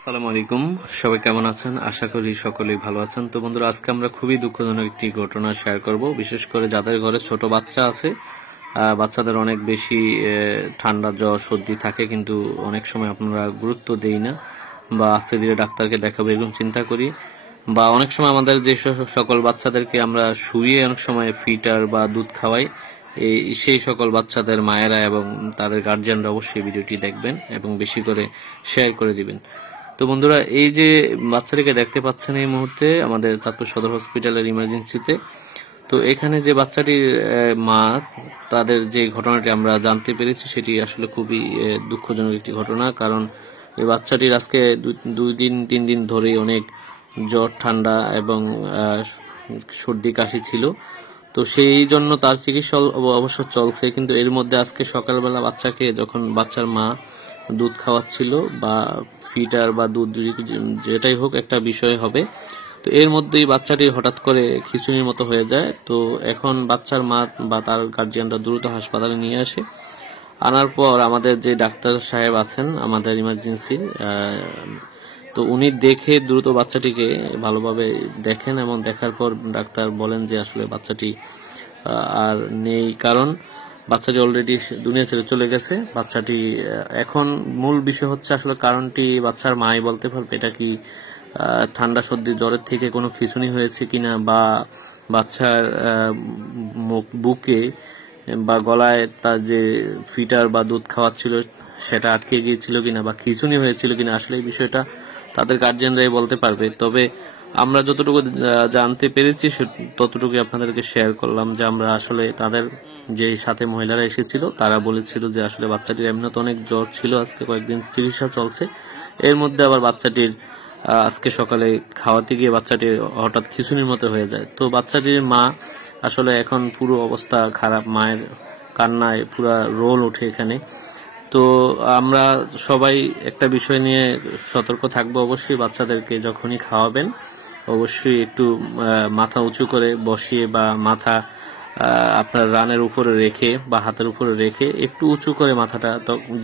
আসসালামু আলাইকুম, সবাই কেমন আছেন? আশা করি সকলেই ভালো আছেন। তো বন্ধুরা, আজকে আমরা খুবই দুঃখজনক একটি ঘটনা শেয়ার করব। বিশেষ করে যাদের ঘরে ছোট বাচ্চা আছে, বাচ্চাদের অনেক বেশি ঠান্ডা জ্বর সর্দি থাকে, কিন্তু অনেক সময় আপনারা গুরুত্ব দেই না বা আস্তে ধীরে ডাক্তারকে দেখাবো এরকম চিন্তা করি। বা অনেক সময় আমাদের যে সকল বাচ্চাদেরকে আমরা শুইয়ে অনেক সময় ফিটার বা দুধ খাওয়াই, সেই সকল বাচ্চাদের মায়েরা এবং তাদের গার্জিয়ানরা অবশ্যই ভিডিওটি দেখবেন এবং বেশি করে শেয়ার করে দিবেন। তো বন্ধুরা, এই যে বাচ্চাটিকে দেখতে পাচ্ছেন এই মুহূর্তে আমাদের চাঁদপুর সদর হসপিটালের ইমার্জেন্সিতে, তো এখানে যে বাচ্চাটির মা, তাদের যে ঘটনাটি আমরা জানতে পেরেছি সেটি আসলে খুবই দুঃখজনক একটি ঘটনা। কারণ এই বাচ্চাটির আজকে 2-3 দিন ধরেই অনেক জ্বর, ঠান্ডা এবং সর্দি কাশি ছিল। তো সেই জন্য তার চিকিৎসা অবশ্য চলছে, কিন্তু এর মধ্যে আজকে সকালবেলা বাচ্চাকে যখন বাচ্চার মা দুধ খাওয়াচ্ছিল বা ফিটার বা দুধ যেটাই হোক একটা বিষয় হবে, তো এর মধ্যেই বাচ্চাটি হঠাৎ করে খিঁচুনির মতো হয়ে যায়। তো এখন বাচ্চার মা বা তার গার্জিয়ানরা দ্রুত হাসপাতালে নিয়ে আসে। আনার পর আমাদের যে ডাক্তার সাহেব আছেন আমাদের ইমার্জেন্সির, তো উনি দেখে দ্রুত বাচ্চাটিকে ভালোভাবে দেখেন এবং দেখার পর ডাক্তার বলেন যে আসলে বাচ্চাটি আর নেই, কারণ বাচ্চাটি অলরেডি দুনিয়া ছেড়ে চলে গেছে। বাচ্চাটি এখন মূল বিষয় হচ্ছে আসলে কারণটি বাচ্চার মাই বলতে পারবে, এটা কি ঠান্ডা সর্দি জ্বরের থেকে কোনো খিঁচুনি হয়েছে কিনা, বা বাচ্চার বুকে বা গলায় তার যে ফিটার বা দুধ খাওয়াচ্ছিল সেটা আটকে গিয়েছিল কিনা, বা খিঁচুনি হয়েছিল কিনা, আসলে এই বিষয়টা তাদের গার্জিয়ানরাই বলতে পারবে। তবে আমরা যতটুকু জানতে পেরেছি ততটুকু আপনাদেরকে শেয়ার করলাম, যে আমরা আসলে তাদের যে সাথে মহিলারা এসেছিল তারা বলেছিল যে আসলে বাচ্চাটির এমনিতে অনেক জ্বর ছিল, আজকে কয়েকদিন চিকিৎসা চলছে, এর মধ্যে আবার বাচ্চাটির আজকে সকালে খাওয়াতে গিয়ে বাচ্চাটির হঠাৎ খিঁচুনির মতো হয়ে যায়। তো বাচ্চাটির মা আসলে এখন পুরো অবস্থা খারাপ, মায়ের কান্নায় পুরো রোল ওঠে এখানে। তো আমরা সবাই একটা বিষয় নিয়ে সতর্ক থাকবো, অবশ্যই বাচ্চাদেরকে যখনই খাওয়াবেন অবশ্যই একটু মাথা উঁচু করে বসিয়ে বা মাথা আপনার রানের উপরে রেখে বা হাতের উপরে রেখে একটু উঁচু করে মাথাটা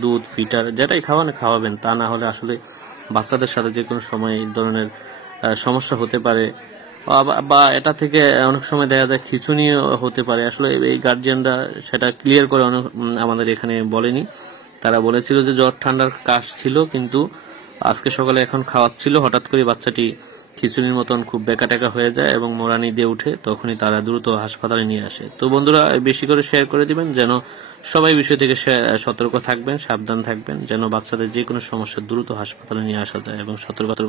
দুধ ফিটার যেটাই খাওয়াবেন, তা না হলে আসলে বাচ্চাদের সাথে যে কোনো সময় এই ধরনের সমস্যা হতে পারে। বা এটা থেকে অনেক সময় দেখা যায় খিঁচুনি হতে পারে। আসলে এই গার্জিয়ানরা সেটা ক্লিয়ার করে আমাদের এখানে বলেনি। তারা বলেছিল যে জ্বর ঠান্ডার কাশ ছিল, কিন্তু আজকে সকালে এখন খাওয়াচ্ছিল, হঠাৎ করে বাচ্চাটি খিঁচুনির মতন খুব বেকাটেকা হয়ে যায় এবং মোরানি দিয়ে উঠে, তখনই তারা দ্রুত হাসপাতালে নিয়ে আসে। তো বন্ধুরা, বেশি করে শেয়ার করে দিবেন যেন সবাই বিষয় থেকে সতর্ক থাকবেন, সাবধান থাকবেন, যেন বাচ্চাদের যে কোনো সমস্যা দ্রুত হাসপাতালে নিয়ে আসা যায় এবং সতর্কতা